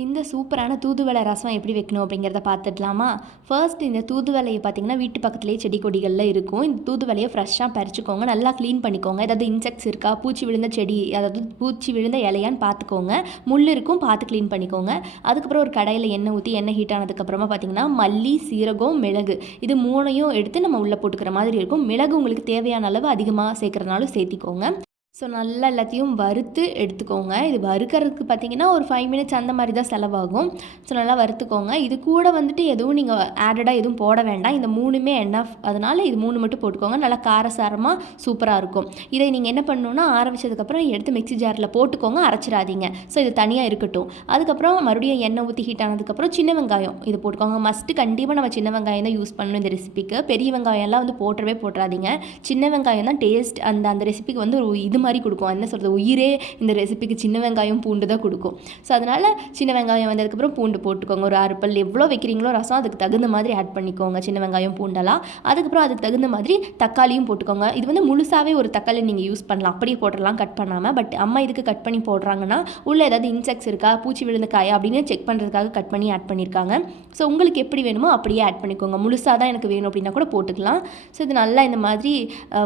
இந்த சூப்பரான தூதுவளை ரசம் எப்படி வைக்கணும் அப்படிங்கிறத பார்த்துடலாமா? ஃபர்ஸ்ட் இந்த தூதுவளையை பார்த்தீங்கன்னா, வீட்டு பக்கத்துலேயே செடி கொடிகள்ல இருக்கும். இந்த தூதுவளையை ஃப்ரெஷ்ஷாக பறிச்சுக்கோங்க. நல்லா க்ளீன் பண்ணிக்கோங்க. ஏதாவது இன்செக்ட்ஸ் இருக்கா, பூச்சி விழுந்த செடி, அதாவது பூச்சி விழுந்த இலையான்னு பார்த்துக்கோங்க. முள் இருக்கும், பார்த்து க்ளீன் பண்ணிக்கோங்க. அதுக்கப்புறம் ஒரு கடாயில் எண்ணெய் ஊற்றி எண்ணெய் ஹீட் ஆனதுக்கப்புறமா பார்த்தீங்கன்னா, மல்லி, சீரகம், மிளகு இது 3யும் எடுத்து நம்ம உள்ளே போட்டுக்கிற மாதிரி இருக்கும். மிளகு உங்களுக்கு தேவையான அளவு அதிகமாக சேர்க்குறனாலும் சேர்த்திக்கோங்க. ஸோ நல்லா எல்லாத்தையும் வறுத்து எடுத்துக்கோங்க. இது வறுக்கிறதுக்கு பார்த்தீங்கன்னா ஒரு 5 மினிட்ஸ் அந்த மாதிரி தான் செலவாகும். ஸோ நல்லா வறுத்துக்கோங்க. இது கூட வந்துட்டு எதுவும் நீங்கள் ஆடடாக எதுவும் போட வேண்டாம். இந்த 3மே என்ஃப். அதனால் இது 3 மட்டும் போட்டுக்கோங்க. நல்லா காரசாரமாக சூப்பராக இருக்கும். இதை நீங்கள் என்ன பண்ணணுன்னா, ஆற வச்சதுக்கப்புறம் எடுத்து மிக்ஸி ஜாரில் போட்டுக்கோங்க, அரைச்சிடாதீங்க. ஸோ இது தனியாக இருக்கட்டும். அதுக்கப்புறம் மறுபடியும் எண்ணெய் ஊற்றி ஹீட் ஆனதுக்கப்புறம் சின்ன வெங்காயம் இது போட்டுக்கோங்க. மஸ்ட்டு கண்டிப்பாக நம்ம சின்ன வெங்காயம் தான் யூஸ் பண்ணணும் இந்த ரெசிபிக்கு. பெரிய வெங்காயம்லாம் வந்து போட்டுறாதீங்க. சின்ன வெங்காயம் தான் டேஸ்ட் அந்த ரெசிபிக்கு வந்து ஒரு இது மாதிரி கொடுக்கும். என்ன சொல்கிறது, உயிரே இந்த ரெசிபிக்கு சின்ன வெங்காயம் பூண்டு தான் கொடுக்கும். ஸோ அதனால் சின்ன வெங்காயம் வந்ததுக்கப்புறம் பூண்டு போட்டுக்கோங்க. ஒரு 6 பல் எவ்வளோ வைக்கிறீங்களோ ரசம் அதுக்கு தகுந்த மாதிரி ஆட் பண்ணிக்கோங்க சின்ன வெங்காயம் பூண்டெல்லாம். அதுக்கப்புறம் அதுக்கு தகுந்த மாதிரி தக்காளியும் போட்டுக்கோங்க. இது வந்து முழுசாகவே ஒரு தக்காளி நீங்கள் யூஸ் பண்ணலாம், அப்படியே போட்டுடலாம் கட் பண்ணாமல். பட் அம்மா இதுக்கு கட் பண்ணி போடுறாங்கன்னா உள்ளே ஏதாவது இன்செக்ட்ஸ் இருக்கா, பூச்சி விழுந்த காயா அப்படின்னு செக் பண்ணுறதுக்காக கட் பண்ணி ஆட் பண்ணியிருக்காங்க. ஸோ உங்களுக்கு எப்படி வேணுமோ அப்படியே ஆட் பண்ணிக்கோங்க. முழுசாக தான் எனக்கு வேணும் அப்படின்னா கூட போட்டுக்கலாம். ஸோ இது நல்லா இந்த மாதிரி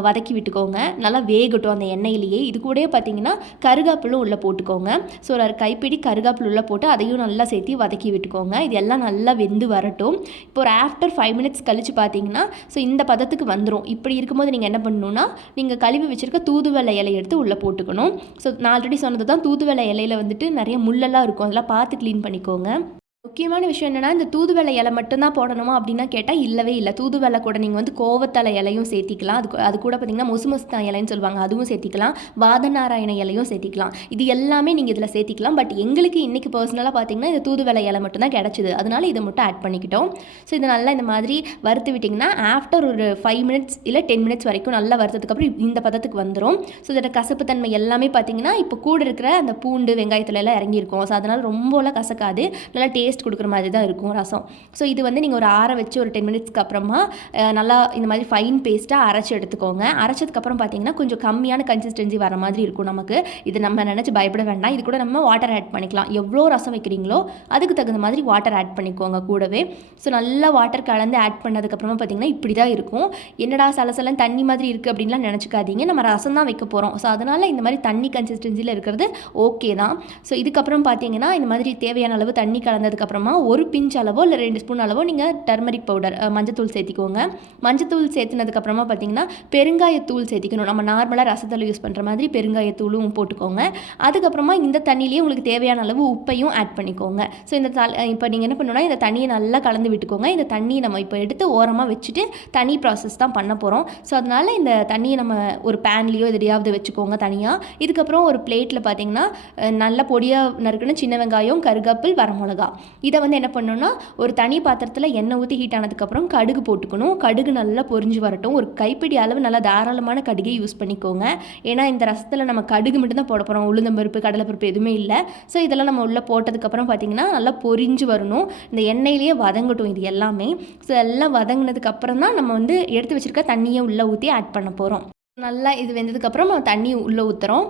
வதக்கி விட்டுக்கோங்க. நல்லா வேகட்டும் அந்த எண்ணெயிலேயே. இது கூட பார்த்தீங்கன்னா கருகாப்பிலும் உள்ளே போட்டுக்கோங்க. ஸோ ஒரு கைப்பிடி கருகாப்பில் உள்ளே போட்டு அதையும் நல்லா சேர்த்து வதக்கி விட்டுக்கோங்க. இது எல்லாம் நல்லா வெந்து வரட்டும். இப்போ ஒரு ஆஃப்டர் 5 மினிட்ஸ் கழித்து பார்த்தீங்கன்னா, ஸோ இந்த பதத்துக்கு வந்துடும். இப்படி இருக்கும்போது நீங்கள் என்ன பண்ணணுன்னா, நீங்கள் கழுவி வச்சுருக்க தூதுவளை இலையை எடுத்து உள்ளே போட்டுக்கணும். ஸோ நான் ஆல்ரெடி சொன்னது தான், தூதுவளை இலையில் வந்துட்டு நிறைய முள்ளெல்லாம் இருக்கும், அதெல்லாம் பார்த்து க்ளீன் பண்ணிக்கோங்க. முக்கியமான விஷயம் என்னென்னா, இந்த தூதுவளை இலை மட்டும்தான் போடணுமா அப்படின்னா கேட்டால் இல்லவே இல்லை. தூதுவளை கூட நீங்கள் வந்து கோவத்தலை இலையும் சேர்த்திக்கலாம். அது கூட பார்த்திங்கன்னா முசுமுஸ்தா இலைன்னு சொல்லுவாங்க, அதுவும் சேர்த்திக்கலாம். வாதநாராயண இலையும் சேர்த்திக்கலாம். இது எல்லாமே நீங்கள் இதில் சேர்த்திக்கலாம். பட் எங்களுக்கு இன்றைக்கி பர்சனலாக பார்த்திங்கன்னா இந்த தூதுவளை இலை மட்டும்தான் கிடச்சிது, அதனால் இதை மட்டும் ஆட் பண்ணிக்கிட்டோம். ஸோ இது நல்லா இந்த மாதிரி வறுத்து விட்டிங்கன்னா ஆஃப்டர் ஒரு 5 மினிட்ஸ் இல்லை 10 மினிட்ஸ் வரைக்கும் நல்லா வறுத்ததுக்கப்புறம் இந்த பதத்துக்கு வந்துடும். ஸோ இதோட கசப்புத்தன்மை எல்லாமே பார்த்திங்கன்னா இப்போ கூட இருக்கிற அந்த பூண்டு வெங்காயத்துல எல்லாம் இறங்கியிருக்கும். ஸோ அதனால் ரொம்பலாம் கசக்காது, நல்லா டேஸ்ட் கொடுக்குற மாதிரி தான் இருக்கும் ரசம். ஸோ இது வந்து நீங்கள் ஒரு ஆற வச்சு ஒரு 10 மினிட்ஸ்க்கு அப்புறமா நல்லா இந்த மாதிரி ஃபைன் பேஸ்ட்டாக அரைச்சி எடுத்துக்கோங்க. அரைச்சதுக்கப்புறம் பார்த்தீங்கன்னா கொஞ்சம் கம்மியான கன்சிஸ்டன்சி வர மாதிரி இருக்கும் நமக்கு. இது நம்ம நினச்சி பயப்பட வேண்டாம். இது கூட நம்ம வாட்டர் ஆட் பண்ணிக்கலாம். எவ்வளோ ரசம் வைக்கிறீங்களோ அதுக்கு தகுந்த மாதிரி வாட்டர் ஆட் பண்ணிக்கோங்க கூடவே. ஸோ நல்லா வாட்டர் கலந்து ஆட் பண்ணதுக்கப்புறமா பார்த்தீங்கன்னா இப்படி தான் இருக்கும். என்னடா சலசலம் தண்ணி மாதிரி இருக்குது அப்படின்லாம் நினச்சிக்காதீங்க. நம்ம ரசம் தான் வைக்க போகிறோம். ஸோ அதனால் இந்த மாதிரி தண்ணி கன்சிஸ்டன்சியில் இருக்கிறது ஓகே தான். ஸோ இதுக்கப்புறம் பார்த்தீங்கன்னா இந்த மாதிரி தேவையான அளவு தண்ணி கலந்ததுக்கப்புறமா ஒரு பிஞ்ச் அளவோ இல்லை 2 ஸ்பூன் அளவோ நீங்கள் டர்மரிக் பவுடர் மஞ்சத்தூள் சேர்த்திக்கோங்க. மஞ்சத்தூள் சேர்த்துனதுக்கப்புறமா பார்த்தீங்கன்னா பெருங்காயத்தூள் சேர்த்திக்கணும். நம்ம நார்மலாக ரசத்தில் யூஸ் பண்ணுற மாதிரி பெருங்காயத்தூளும் போட்டுக்கோங்க. அதுக்கப்புறமா இந்த தண்ணியிலேயே உங்களுக்கு தேவையான அளவு உப்பையும் ஆட் பண்ணிக்கோங்க. ஸோ இந்த இப்போ நீங்கள் என்ன பண்ணணும்னா, இந்த தண்ணியை நல்லா கலந்து விட்டுக்கோங்க. இந்த தண்ணியை நம்ம இப்போ எடுத்து ஓரமாக வச்சுட்டு தனி ப்ராசஸ் தான் பண்ண போகிறோம். ஸோ அதனால் இந்த தண்ணியை நம்ம ஒரு பேன்லேயோ எதையாவது வச்சுக்கோங்க தனியாக. இதுக்கப்புறம் ஒரு பிளேட்டில் பார்த்தீங்கன்னா நல்ல பொடியாக நறுக்குன்னு சின்ன வெங்காயம், கருகாப்பில், வரமிளகா இதை வந்து என்ன பண்ணணும்னா ஒரு தனி பாத்திரத்தில் எண்ணெய் ஊற்றி ஹீட் ஆனதுக்கப்புறம் கடுகு போட்டுக்கணும். கடுகு நல்லா பொரிஞ்சு வரட்டும். ஒரு கைப்பிடி அளவு நல்லா தாராளமான கடுகை யூஸ் பண்ணிக்கோங்க. ஏன்னா இந்த ரசத்தில் நம்ம கடுகு மட்டும் தான் போட போகிறோம், உளுந்தம்பருப்பு கடலைப்பருப்பு எதுவுமே இல்லை. ஸோ இதெல்லாம் நம்ம உள்ளே போட்டதுக்கப்புறம் பார்த்திங்கன்னா நல்லா பொரிஞ்சு வரணும். இந்த எண்ணெயிலேயே வதங்கட்டும் இது எல்லாமே. ஸோ எல்லாம் வதங்கினதுக்கப்புறம் தான் நம்ம வந்து எடுத்து வச்சுருக்க தண்ணியை உள்ளே ஊற்றி ஆட் பண்ண போகிறோம். நல்லா இது வெந்ததுக்கப்புறம் நம்ம தண்ணி உள்ளே ஊற்றுறோம்.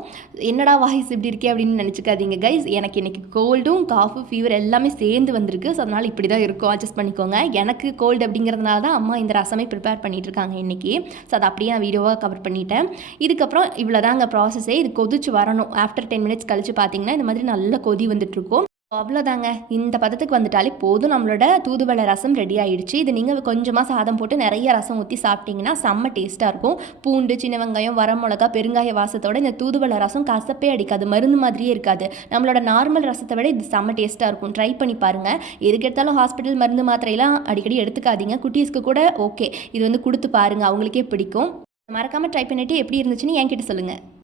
என்னடா வாய்ஸ் இப்படி இருக்கே அப்படின்னு நினச்சிக்காதீங்க கைஸ். எனக்கு இன்றைக்கி கோல்டும் காஃபு ஃபீவர் எல்லாமே சேர்ந்து வந்திருக்கு. ஸோ அதனால் இப்படி தான் இருக்கும், அட்ஜஸ்ட் பண்ணிக்கோங்க. எனக்கு கோல்டு அப்படிங்கிறதுனால தான் அம்மா இந்த ரசமே ப்ரிப்பேர் பண்ணிகிட்ருக்காங்க இன்றைக்கி. ஸோ அதை அப்படியே நான் வீடியோவாக கவர் பண்ணிட்டேன். இதுக்கப்புறம் இவ்வளோ தாங்க ப்ராசஸே. இது கொதிச்சு வரணும். ஆஃப்டர் 10 மினிட்ஸ் கழித்து பார்த்தீங்கன்னா இந்த மாதிரி நல்லா கொதி வந்துட்டுருக்கும். அவ்வளோதாங்க. இந்த பதத்துக்கு வந்துட்டாலே போதும், நம்மளோட தூதுவளை ரசம் ரெடி ஆகிடுச்சு. இது நீங்கள் கொஞ்சமாக சாதம் போட்டு நிறைய ரசம் ஊற்றி சாப்பிட்டிங்கன்னா செம்ம டேஸ்ட்டாக இருக்கும். பூண்டு, சின்ன வெங்காயம், வரமிளகா, பெருங்காய வாசத்தோட இந்த தூதுவளை ரசம் கசப்பே அடிக்காது, மருந்து மாதிரியே இருக்காது. நம்மளோட நார்மல் ரசத்தை விட இது செம்ம டேஸ்ட்டாக இருக்கும். ட்ரை பண்ணி பாருங்கள். எதுக்கு எடுத்தாலும் ஹாஸ்பிட்டல் மருந்து மாத்திரையெல்லாம் அடிக்கடி எடுத்துக்காதீங்க. குட்டீஸ்க்கு கூட ஓகே, இது வந்து கொடுத்து பாருங்கள், அவங்களுக்கே பிடிக்கும். மறக்காமல் ட்ரை பண்ணிவிட்டு எப்படி இருந்துச்சுன்னு என்கிட்ட சொல்லுங்கள்.